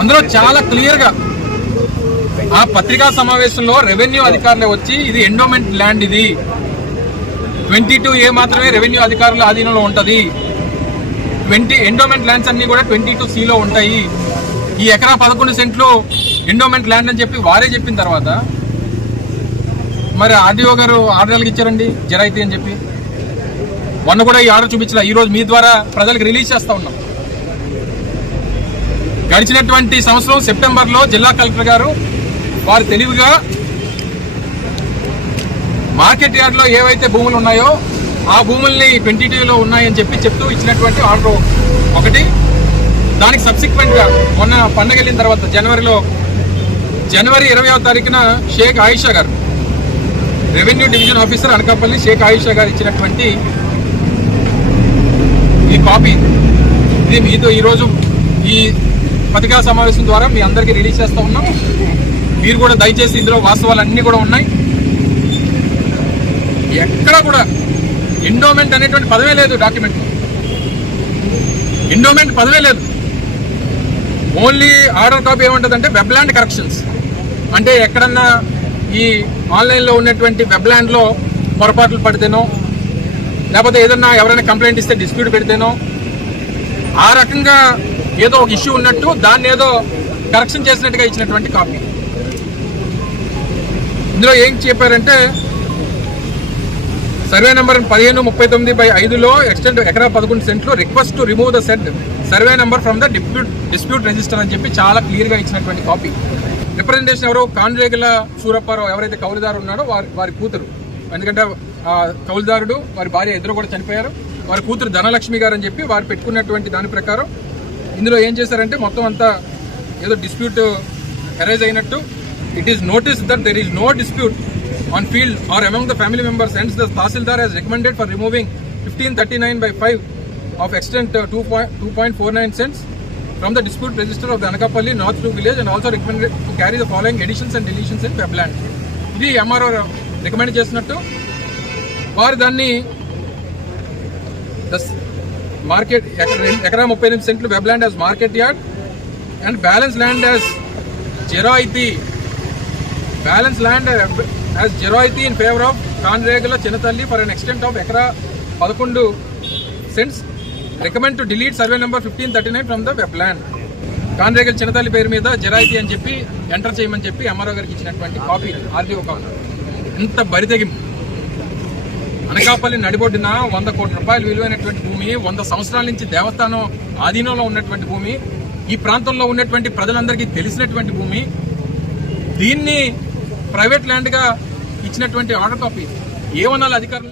అందులో చాలా క్లియర్ గా ఆ పత్రికా సమావేశంలో రెవెన్యూ అధికారులు వచ్చి ఇది ఎండోమెంట్ ల్యాండ్, ఇది 22A మాత్రమే రెవెన్యూ అధికారుల ఆధీనంలో ఉంటది, ఎండోమెంట్ ల్యాండ్స్ అన్ని కూడా 22C ఉంటాయి, ఈ ఎకరా 11 సెంట్లు ఎండోమెంట్ ల్యాండ్ అని చెప్పి వారే చెప్పిన తర్వాత మరి ఆర్డీఓ గారు ఆర్డర్లకు ఇచ్చారండి జరాయితీ అని చెప్పి. మొన్న కూడా ఈ ఆర్డర్ చూపించలే, ఈ రోజు మీ ద్వారా ప్రజలకు రిలీజ్ చేస్తా ఉన్నాం. గడిచినటువంటి సంవత్సరం సెప్టెంబర్లో జిల్లా కలెక్టర్ గారు వారు తెలివిగా మార్కెట్ యార్డ్లో ఏవైతే భూములు ఉన్నాయో ఆ భూముల్ని 22లో ఉన్నాయని చెప్తూ ఇచ్చినటువంటి ఆర్డర్ ఒకటి. దానికి సబ్సిక్వెంట్ గా మొన్న పండుగ వెళ్ళిన తర్వాత జనవరి 20వ తారీఖున షేక్ ఆయిషా గారు, revenue division officer Anakapalli Sheikh Ayesha గారు ఇచ్చినటువంటి ఈ కాపీ, ఇది మీతో ఈరోజు ఈ పత్రికా సమావేశం ద్వారా మీ అందరికీ రిలీజ్ చేస్తూ ఉన్నాం. మీరు కూడా దయచేసి ఇందులో వాస్తవాలన్నీ కూడా ఉన్నాయి. ఎక్కడ కూడా ఎండోమెంట్ అనేటువంటి పదవే లేదు, డాక్యుమెంట్ ఎండోమెంట్ పదవే లేదు. ఓన్లీ ఆర్డర్ కాపీ ఏమంటుందంటే వెబ్లాండ్ కరెక్షన్స్, అంటే ఎక్కడన్నా ఈ ఆన్లైన్లో ఉన్నటువంటి వెబ్లాండ్లో పొరపాట్లు పడితేనో లేకపోతే ఏదన్నా ఎవరైనా కంప్లైంట్ ఇస్తే డిస్ప్యూట్ పెడితేనో ఆ రకంగా ఏదో ఒక ఇష్యూ ఉన్నట్టు దాన్ని ఏదో కరెక్షన్ చేసినట్టుగా ఇచ్చినటువంటి కాపీ. ఇందులో ఏం చెప్పారంటే సర్వే నెంబర్ 1539/5లో ఎక్స్టెండ్ ఎకరా 11 సెంట్లు request to remove the set survey number from the dispute register అని చెప్పి చాలా క్లియర్ గా ఇచ్చినటువంటి కాపీ. రిప్రజెంటేషన్ ఎవరో కాన్రేగుల సూరప్పారావు ఎవరైతే కౌలుదారు ఉన్నాడో వారి కూతురు, ఎందుకంటే ఆ కౌలుదారుడు వారి భార్య ఇద్దరు కూడా చనిపోయారు, వారి కూతురు ధనలక్ష్మి గారు అని చెప్పి వారు పెట్టుకున్నటువంటి దాని ప్రకారం ఇందులో ఏం చేశారంటే మొత్తం అంతా ఏదో డిస్ప్యూట్ అరైజ్ అయినట్టు. It is notice that there is no dispute on field or among the family members, hence the Tahsildar has recommended for removing 1539/5 of extent 2.49 cents from the dispute register of the Anakapalli North 2 village and also recommended to carry the following additions and deletions in webland. ఇది MRO recommend చేసినట్టు వారు దాన్ని market ఎకరా 38 సెంట్లు webland as market yard and balance land as జెరాయితీ as Jeroity in favor of Kanregala Chinnatalli for an extent of ekara 11 cents. Recommend to delete survey number 1539 from the webland. Kanregala Chinnatalli పేరు మీద జెరాయితీ అని చెప్పి enter చేయమని చెప్పి MRO గారికి ఇచ్చినటువంటి copy RDO copy. ఇంత బరితెగింపు. అనకాపల్లి నడిబొడ్డున 100 కోట్ల రూపాయలు విలువైనటువంటి భూమి, 100 సంవత్సరాల నుంచి దేవస్థానం ఆధీనంలో ఉన్నటువంటి భూమి, ఈ ప్రాంతంలో ఉన్నటువంటి ప్రజలందరికీ తెలిసినటువంటి భూమి, దీన్ని ప్రైవేట్ ల్యాండ్ గా ఇచ్చినటువంటి ఆర్డర్ కాపీ ఏమనాలి అధికారులు?